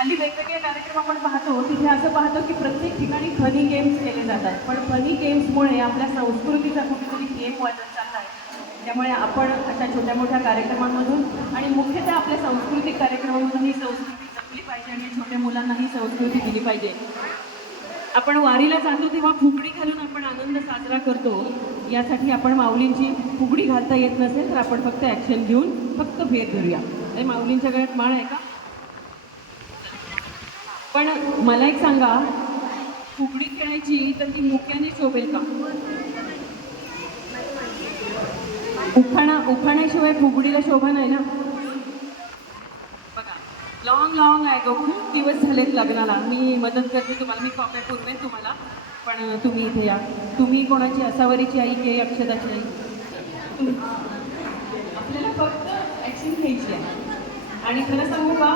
हल्ली वेगवेगळे कार्यक्रम आपण पाहतो, तिथे असं पाहतो की प्रत्येक ठिकाणी फनी गेम्स केले जातात. पण फनी गेम्समुळे आपल्या संस्कृतीचा कुठेतरी गेम वाजत चालला आहे. त्यामुळे आपण अशा छोट्या मोठ्या कार्यक्रमांमधून आणि मुख्यतः आपल्या सांस्कृतिक कार्यक्रमामधून ही संस्कृती जपली पाहिजे आणि छोट्या मुलांना ही संस्कृती दिली पाहिजे. आपण वारीला जातो तेव्हा फुगडी घालून आपण आनंद साजरा करतो. यासाठी आपण माऊलींची फुगडी घालता येत नसेल तर आपण फक्त ॲक्शन घेऊन फक्त फेर धरूया. आणि माऊलींच्या गळ्यात माळ आहे का? पण मला एक सांगा, फुगडी खेळायची तर ती मुक्याने शोभेल का? उखाण्याशिवाय फुगडीला शोभा नाही ना. बघा, लॉंग आहे गो, खूप दिवस झालेत लग्नाला. मी मदत करते तुम्हाला, मी कॉप्या पुरवेन तुम्हाला, पण तुम्ही इथे या. तुम्ही कोणाची, असावरीची आई की अक्षदाची आई? आपल्याला फक्त ॲक्शन घ्यायची आहे. आणि खरं सांगू का,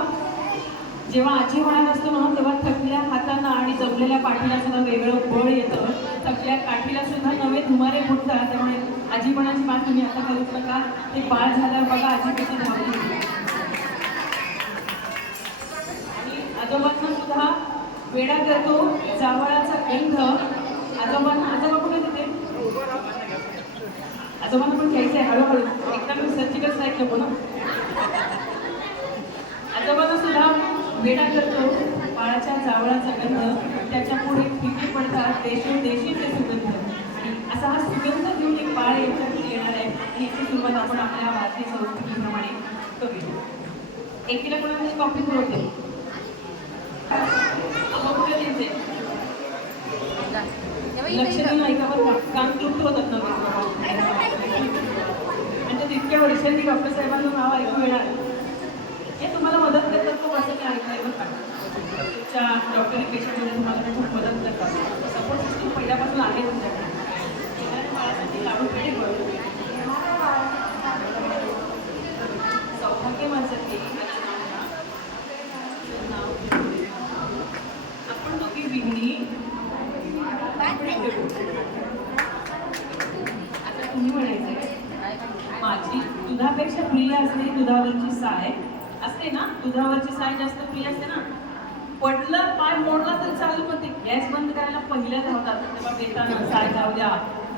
जेव्हा आजी होणार असतो ना, तेव्हा थकल्या हातांना आणि जमलेल्या पाठीला सुद्धा वेगळं बळ येतं. थकल्या काठीला सुद्धा नवे धुमारे फुटतात. त्यामुळे आजीपणाची बात तुम्ही आता करूच नका. ते बाळ झाल्यावर बघा आजी कशी धावली. आणि आजोबांना सुद्धा वेडा करतो जावळाचा गंध. आजोबा कुठे तिथे? आजोबांना पण घ्यायचं आहे हळूहळू, एकदम सर्जिकल स्ट्राईक नको ना. आजोबांना सुद्धा वेडा करतो बाळाच्या जावळाचा गंध. त्याच्या पुढे फिके पडतात देशीचे सुगंध. आणि असा हा सुगंध घेऊन एक बाळ यांच्याकडे येणार आहे. आणि याची सुरुवात आपण आपल्या भारतीय संस्कृतीप्रमाणे करूया. एकीला कोणाची कॉफी पुरवते, लक्ष देऊन ऐका बरं का, कान तृप्त होतात ना. आणि ते तितक्या वर्षांनी डॉक्टर साहेबांना नाव ऐकू येणार. हे तुम्हाला मदत करतात तो असं काय ऐकलंय बरं का. तुमच्या डॉक्टरी पेशंटमध्ये तुम्हाला खूप मदत करतात. सपोर्ट सिस्टम पहिल्यापासून आहे तुमच्याकडे. बाळासाठी लाडू पेढे बनवतो. सौभाग्य माझं ते आपण दोघी विहिणी. आता तुम्ही म्हणायचं माझी दुधापेक्षा प्रिय असते दुधावरची साय असते ना. दुधावरची साय जास्त प्रिय असते ना. पडलं पाय मोडला तर चालेल, पण ते गॅस बंद करायला पहिल्या धावतात. तेव्हा देताना साय जाऊ द्या,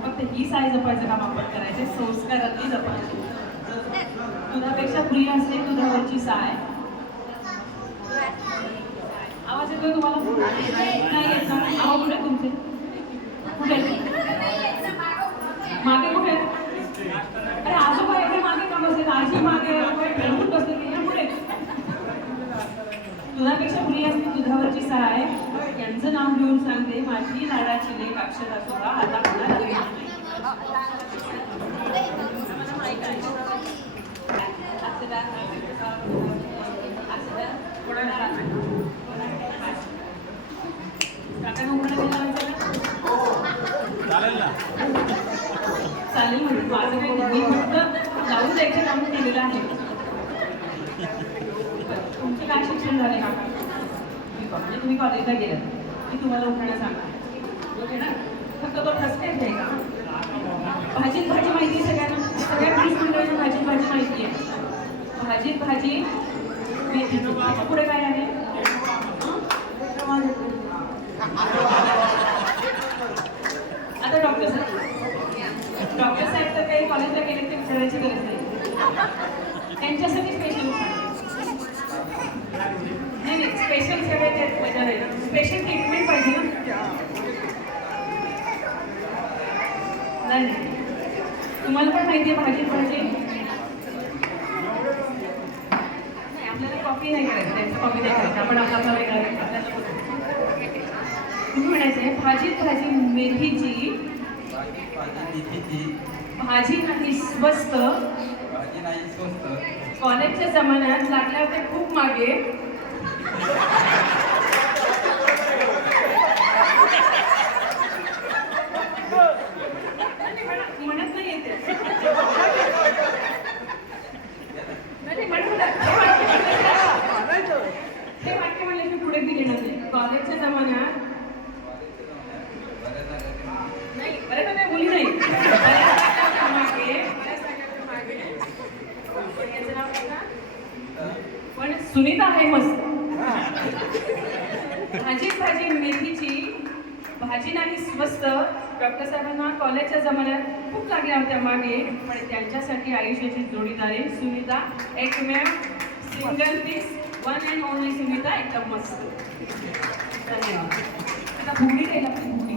फक्त ही साय जपायचं काम आपण करायचे. संस्कारातली जपायची. दुधापेक्षा प्रिय असते दुधावरची साय. आवाज येतोय तुम्हाला? नाही येत ना. आवाज कुठे तुमचे? कुठे मागे कुठे? अरे आजोबा एवढे मागे का बसले? आजी मागे ठरवून बसले की पुढे. दुधापेक्षा प्रिय असते दुधावरची साय. यांचं नाव घेऊन सांगते माझी लाडाची लेक अक्षता सुद्धा आता होणार आहे. चालेल म्हणून माझं काही नाही, मी फक्त लावून द्यायचं काम केलेलं आहे. तुमचे काय शिक्षण झाले काका? म्हणजे तुम्ही कॉलेजला गेलात की तुम्हाला उठायला सांगा ओके ना. फक्त तो ठसकेच आहे का? भाजीत भाजी माहिती आहे सगळ्यांना? सगळ्या पुरुष मंडळींना भाजीत भाजी माहिती आहे. भाजीत भाजी मेथी. पुढे काय आहे? आता डॉक्टर साहेब तर काही कॉलेजला गेले ते विचारायची गरज नाही. त्यांच्यासाठी स्पेशल नाही स्पेशल सगळे ते मजा नाही. स्पेशल ट्रीटमेंट पाहिजे ना. नाही तुम्हाला पण माहिती आहे भाजीत भाजी नाही. आपल्याला कॉफी नाही करायचं, त्यांचं कॉफी नाही करायचं. आपण आपला वेगळा आपल्याला तुम्ही म्हणायचं आहे भाजीत भाजी मेथीची भाजी नाही स्वस्त. कॉलेजच्या जमान्यात लागल्या होत्या खूप मागे. म्हणत नाही येते हे वाक्य म्हणलं की पुढे गेले नव्हते. कॉलेजच्या जमान्यात नाही बरं नाही बोली नाही. पण सुनीता आहे मस्त. भाजी मेथीची भाजी नाही स्वस्त. डॉक्टर साहेबांना कॉलेजच्या जमान्यात खूप लागल्या होत्या मागे, पण त्यांच्यासाठी आयुष्याची जोडीदारी सुनीता, एकमेव single piece, one and only Sunita, एकदम मस्त. धन्यवाद. आता फुगडी द्यायला फुगडी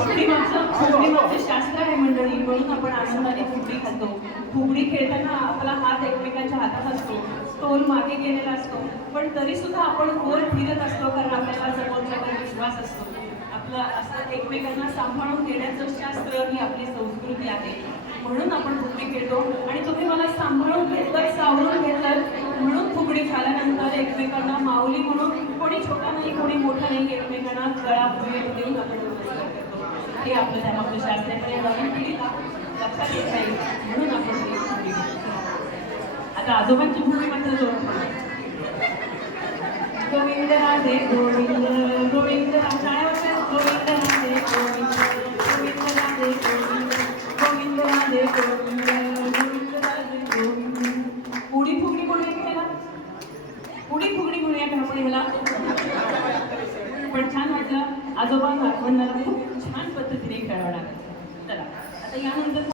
फुगडीमागचं शास्त्र आहे मंडळी, म्हणून आपण आनंदाने फुगडी खातो. फुगडी खेळताना आपला हात एकमेकांच्या हातात असतो, तोल मागे गेलेला असतो, पण तरी सुद्धा आपण गोल फिरत असतो, कारण आपल्याला समोरच्यावर विश्वास असतो. आपलं असं एकमेकांना सांभाळून घेण्याचं शास्त्र ही आपली संस्कृती आहे, म्हणून आपण फुगडी खेळतो. आणि तुम्ही मला सांभाळून घेतलं, सावरून घेतलं, म्हणून फुगडी झाल्यानंतर एकमेकांना माऊली म्हणून, कोणी छोटा नाही कोणी मोठा नाही, एकमेकांना गळा भेट देऊन आपण नमस्कार करतो. हे आपलं शास्त्र आहे, नवीन पिढीला लक्षात येत नाही, म्हणून आपण ही फुगडी खेळतो. आता आजोबांची भूमी मात्र जोड. गोविंद राधे गोविंद गोविंद शाळेवर गोविंद राधे गोविंद गोविंद राधे गोविंद गोविंद राधे गोविंद गोविंद राधे गोविंद. उडी फुगडी म्हणूया की ह्याला, उडी फुगडी म्हणूया का आपण ह्याला. पण छान वाटलं, आजोबा आठवणाला खूप छान पद्धतीने खेळावं लागलं. चला आता यानंतर